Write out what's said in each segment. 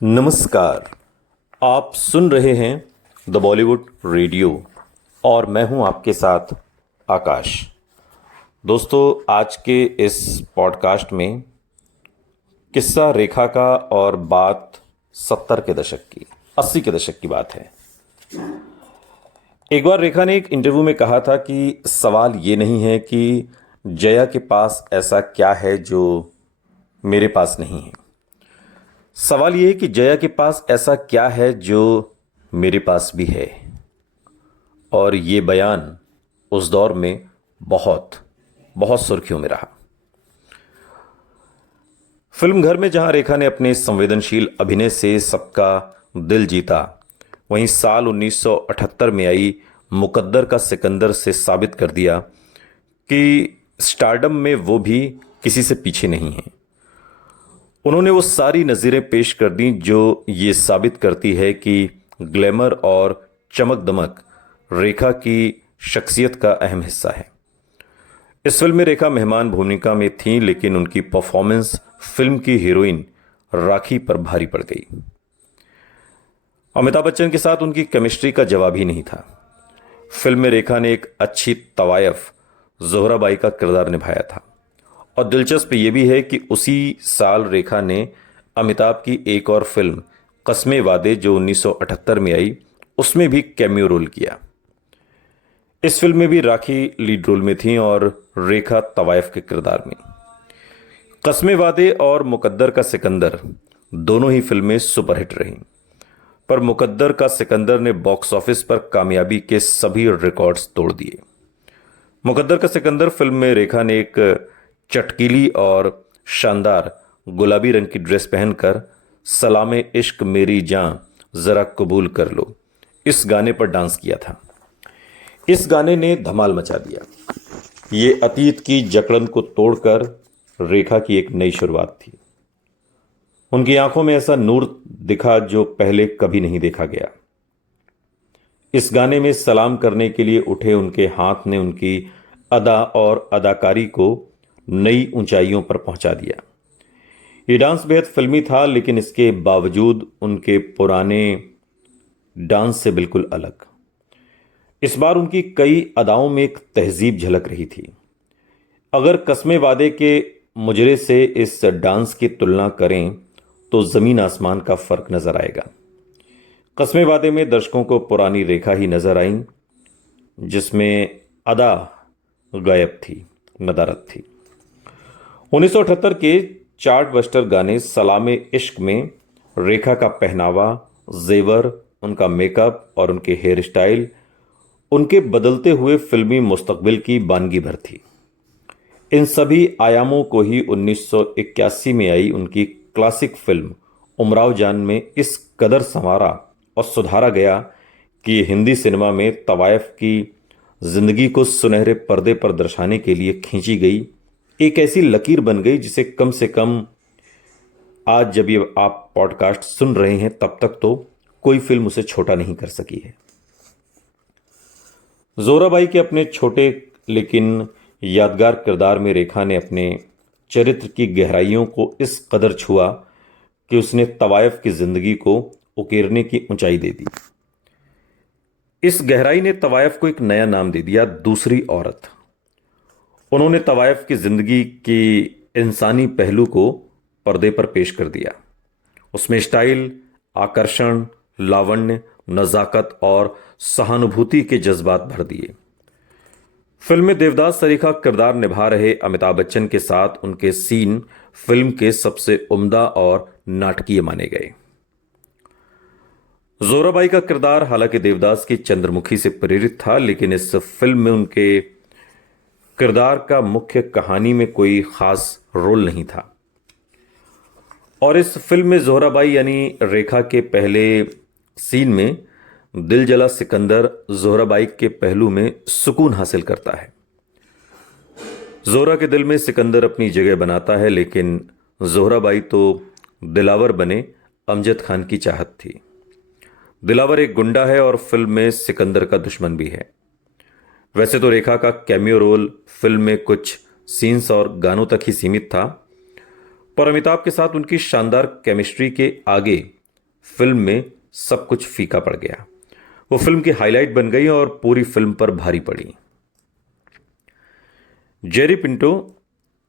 नमस्कार। आप सुन रहे हैं द बॉलीवुड रेडियो और मैं हूं आपके साथ आकाश। दोस्तों, आज के इस पॉडकास्ट में किस्सा रेखा का और बात 70 के दशक की 80 के दशक की बात है। एक बार रेखा ने एक इंटरव्यू में कहा था कि सवाल ये नहीं है कि जया के पास ऐसा क्या है जो मेरे पास नहीं है, सवाल ये है कि जया के पास ऐसा क्या है जो मेरे पास भी है। और ये बयान उस दौर में बहुत बहुत सुर्खियों में रहा। फिल्म घर में जहां रेखा ने अपने संवेदनशील अभिनय से सबका दिल जीता, वहीं साल 1978 में आई मुकद्दर का सिकंदर से साबित कर दिया कि स्टारडम में वो भी किसी से पीछे नहीं है। उन्होंने वो सारी नज़ीरें पेश कर दी जो ये साबित करती है कि ग्लैमर और चमक दमक रेखा की शख्सियत का अहम हिस्सा है। इस फिल्म में रेखा मेहमान भूमिका में थी, लेकिन उनकी परफॉर्मेंस फिल्म की हीरोइन राखी पर भारी पड़ गई। अमिताभ बच्चन के साथ उनकी केमिस्ट्री का जवाब ही नहीं था। फिल्म में रेखा ने एक अच्छी तवायफ जोहराबाई का किरदार निभाया था। और दिलचस्प यह भी है कि उसी साल रेखा ने अमिताभ की एक और फिल्म कस्मे वादे जो 1978 में आई, उसमें भी कैमियो रोल किया। इस फिल्म में भी राखी लीड रोल में थी और रेखा तवायफ के किरदार में। कस्मे वादे और मुकद्दर का सिकंदर दोनों ही फिल्में सुपरहिट रहीं, पर मुकद्दर का सिकंदर ने बॉक्स ऑफिस पर कामयाबी के सभी रिकॉर्ड्स तोड़ दिए। मुकद्दर का सिकंदर फिल्म में रेखा ने एक चटकीली और शानदार गुलाबी रंग की ड्रेस पहनकर सलामे इश्क मेरी जान जरा कबूल कर लो इस गाने पर डांस किया था। इस गाने ने धमाल मचा दिया। ये अतीत की जकड़न को तोड़कर रेखा की एक नई शुरुआत थी। उनकी आंखों में ऐसा नूर दिखा जो पहले कभी नहीं देखा गया। इस गाने में सलाम करने के लिए उठे उनके हाथ ने उनकी अदा और अदाकारी को नई ऊंचाइयों पर पहुंचा दिया। ये डांस बेहद फिल्मी था, लेकिन इसके बावजूद उनके पुराने डांस से बिल्कुल अलग। इस बार उनकी कई अदाओं में एक तहजीब झलक रही थी। अगर कस्मे वादे के मुजरे से इस डांस की तुलना करें तो जमीन आसमान का फर्क नजर आएगा। कस्मे वादे में दर्शकों को पुरानी रेखा ही नजर आई, जिसमें अदा गायब थी, नदारत थी। 1978 के चार्ट बस्टर गाने सलामे इश्क में रेखा का पहनावा, जेवर, उनका मेकअप और उनके हेयर स्टाइल उनके बदलते हुए फिल्मी मुस्तकबिल की बानगी भर थी। इन सभी आयामों को ही 1981 में आई उनकी क्लासिक फिल्म उमराव जान में इस कदर संवारा और सुधारा गया कि हिंदी सिनेमा में तवायफ की जिंदगी को सुनहरे पर्दे पर दर्शाने के लिए खींची गई एक ऐसी लकीर बन गई जिसे कम से कम आज जब ये आप पॉडकास्ट सुन रहे हैं तब तक तो कोई फिल्म उसे छोटा नहीं कर सकी है। जोराबाई के अपने छोटे लेकिन यादगार किरदार में रेखा ने अपने चरित्र की गहराइयों को इस कदर छुआ कि उसने तवायफ की जिंदगी को उकेरने की ऊंचाई दे दी। इस गहराई ने तवायफ को एक नया नाम दे दिया, दूसरी औरत। उन्होंने तवायफ की जिंदगी की इंसानी पहलू को पर्दे पर पेश कर दिया। उसमें स्टाइल, आकर्षण, लावण्य, नजाकत और सहानुभूति के जज्बात भर दिए। फिल्म में देवदास सरीखा किरदार निभा रहे अमिताभ बच्चन के साथ उनके सीन फिल्म के सबसे उम्दा और नाटकीय माने गए। जोराबाई का किरदार हालांकि देवदास की चंद्रमुखी से प्रेरित था, लेकिन इस फिल्म में उनके किरदार का मुख्य कहानी में कोई खास रोल नहीं था। और इस फिल्म में जोहराबाई यानी रेखा के पहले सीन में दिल जला सिकंदर जोहराबाई के पहलू में सुकून हासिल करता है। जोहरा के दिल में सिकंदर अपनी जगह बनाता है, लेकिन जोहराबाई तो दिलावर बने अमजद खान की चाहत थी। दिलावर एक गुंडा है और फिल्म में सिकंदर का दुश्मन भी है। वैसे तो रेखा का कैमियो रोल फिल्म में कुछ सीन्स और गानों तक ही सीमित था, पर अमिताभ के साथ उनकी शानदार केमिस्ट्री के आगे फिल्म में सब कुछ फीका पड़ गया। वो फिल्म की हाईलाइट बन गई और पूरी फिल्म पर भारी पड़ी। जेरी पिंटो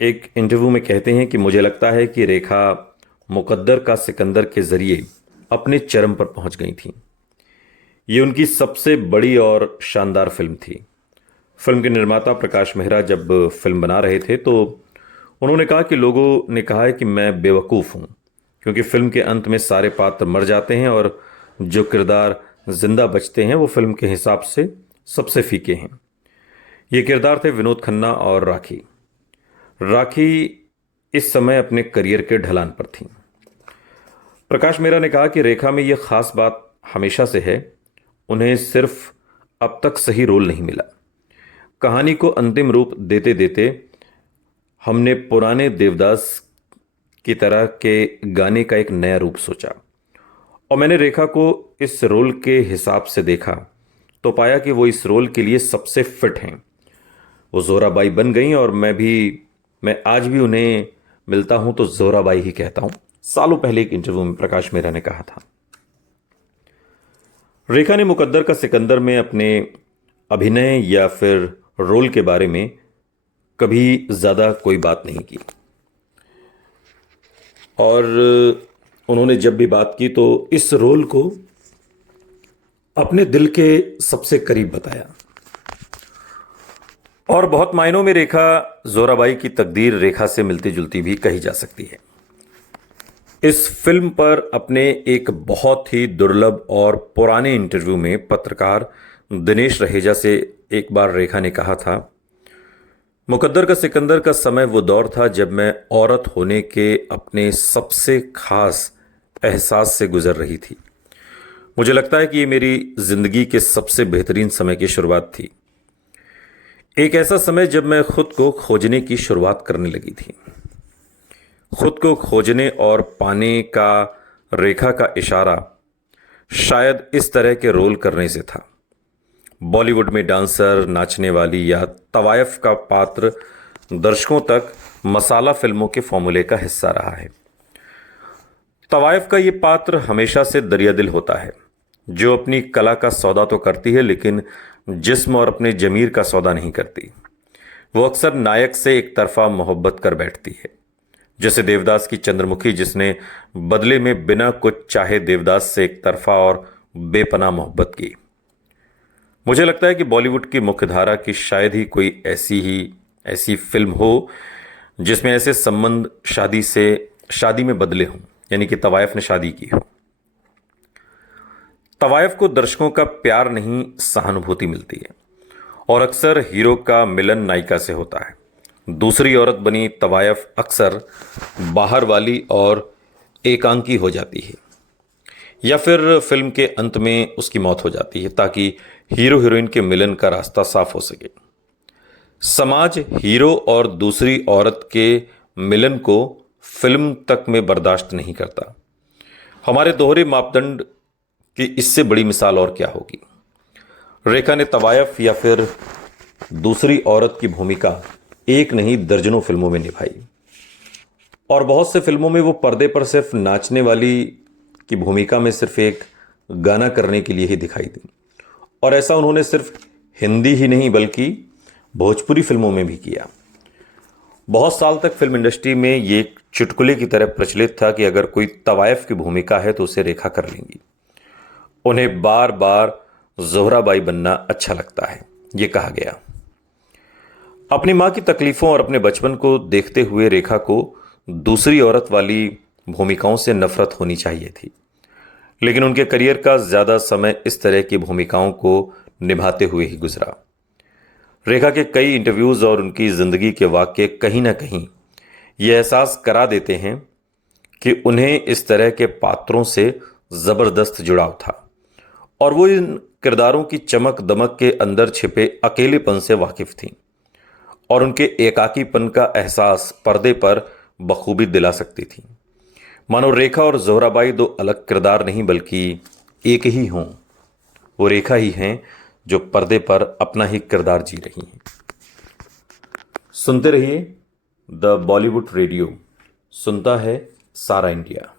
एक इंटरव्यू में कहते हैं कि मुझे लगता है कि रेखा मुकद्दर का सिकंदर के जरिए अपने चरम पर पहुंच गई थी। ये उनकी सबसे बड़ी और शानदार फिल्म थी। फिल्म के निर्माता प्रकाश मेहरा जब फिल्म बना रहे थे तो उन्होंने कहा कि लोगों ने कहा है कि मैं बेवकूफ़ हूं, क्योंकि फिल्म के अंत में सारे पात्र मर जाते हैं और जो किरदार जिंदा बचते हैं वो फिल्म के हिसाब से सबसे फीके हैं। ये किरदार थे विनोद खन्ना और राखी। राखी इस समय अपने करियर के ढलान पर थी। प्रकाश मेहरा ने कहा कि रेखा में यह खास बात हमेशा से है, उन्हें सिर्फ अब तक सही रोल नहीं मिला। कहानी को अंतिम रूप देते देते हमने पुराने देवदास की तरह के गाने का एक नया रूप सोचा और मैंने रेखा को इस रोल के हिसाब से देखा तो पाया कि वो इस रोल के लिए सबसे फिट हैं। वो जोराबाई बन गई और मैं आज भी उन्हें मिलता हूं तो जोराबाई ही कहता हूं। सालों पहले एक इंटरव्यू में प्रकाश मेहरा ने कहा था। रेखा ने मुकद्दर का सिकंदर में अपने अभिनय या फिर रोल के बारे में कभी ज्यादा कोई बात नहीं की और उन्होंने जब भी बात की तो इस रोल को अपने दिल के सबसे करीब बताया। और बहुत मायनों में रेखा जोराबाई की तकदीर रेखा से मिलती जुलती भी कही जा सकती है। इस फिल्म पर अपने एक बहुत ही दुर्लभ और पुराने इंटरव्यू में पत्रकार दिनेश रहेजा से एक बार रेखा ने कहा था, मुकद्दर का सिकंदर का समय वो दौर था जब मैं औरत होने के अपने सबसे खास एहसास से गुजर रही थी। मुझे लगता है कि ये मेरी जिंदगी के सबसे बेहतरीन समय की शुरुआत थी, एक ऐसा समय जब मैं खुद को खोजने की शुरुआत करने लगी थी। खुद को खोजने और पाने का रेखा का इशारा शायद इस तरह के रोल करने से था। बॉलीवुड में डांसर, नाचने वाली या तवायफ का पात्र दर्शकों तक मसाला फिल्मों के फॉर्मूले का हिस्सा रहा है। तवायफ का ये पात्र हमेशा से दरियादिल होता है, जो अपनी कला का सौदा तो करती है लेकिन जिस्म और अपने जमीर का सौदा नहीं करती। वो अक्सर नायक से एक तरफा मोहब्बत कर बैठती है, जैसे देवदास की चंद्रमुखी, जिसने बदले में बिना कुछ चाहे देवदास से एक तरफा और बेपनाह मोहब्बत की। मुझे लगता है कि बॉलीवुड की मुख्यधारा की शायद ही कोई ऐसी फिल्म हो जिसमें ऐसे संबंध शादी में बदले हों, यानी कि तवायफ ने शादी की हो। तवायफ को दर्शकों का प्यार नहीं, सहानुभूति मिलती है और अक्सर हीरो का मिलन नायिका से होता है। दूसरी औरत बनी तवायफ अक्सर बाहर वाली और एकांकी हो जाती है या फिर फिल्म के अंत में उसकी मौत हो जाती है ताकि हीरो हीरोइन के मिलन का रास्ता साफ हो सके। समाज हीरो और दूसरी औरत के मिलन को फिल्म तक में बर्दाश्त नहीं करता। हमारे दोहरे मापदंड की इससे बड़ी मिसाल और क्या होगी। रेखा ने तवायफ या फिर दूसरी औरत की भूमिका एक नहीं दर्जनों फिल्मों में निभाई और बहुत से फिल्मों में वो पर्दे पर सिर्फ नाचने वाली की भूमिका में सिर्फ एक गाना करने के लिए ही दिखाई दी। और ऐसा उन्होंने सिर्फ हिंदी ही नहीं बल्कि भोजपुरी फिल्मों में भी किया। बहुत साल तक फिल्म इंडस्ट्री में ये एक चुटकुले की तरह प्रचलित था कि अगर कोई तवायफ की भूमिका है तो उसे रेखा कर लेंगी। उन्हें बार बार जोहराबाई बनना अच्छा लगता है, ये कहा गया। अपनी मां की तकलीफों और अपने बचपन को देखते हुए रेखा को दूसरी औरत वाली भूमिकाओं से नफरत होनी चाहिए थी, लेकिन उनके करियर का ज्यादा समय इस तरह की भूमिकाओं को निभाते हुए ही गुजरा। रेखा के कई इंटरव्यूज और उनकी जिंदगी के वाक्य कहीं ना कहीं यह एहसास करा देते हैं कि उन्हें इस तरह के पात्रों से जबरदस्त जुड़ाव था और वो इन किरदारों की चमक दमक के अंदर छिपे अकेलेपन से वाकिफ थीं और उनके एकाकीपन का एहसास पर्दे पर बखूबी दिला सकती थीं। मानो रेखा और जोहराबाई दो अलग किरदार नहीं बल्कि एक ही हों। वो रेखा ही हैं जो पर्दे पर अपना ही किरदार जी रही हैं। सुनते रहिए द बॉलीवुड रेडियो, सुनता है सारा इंडिया।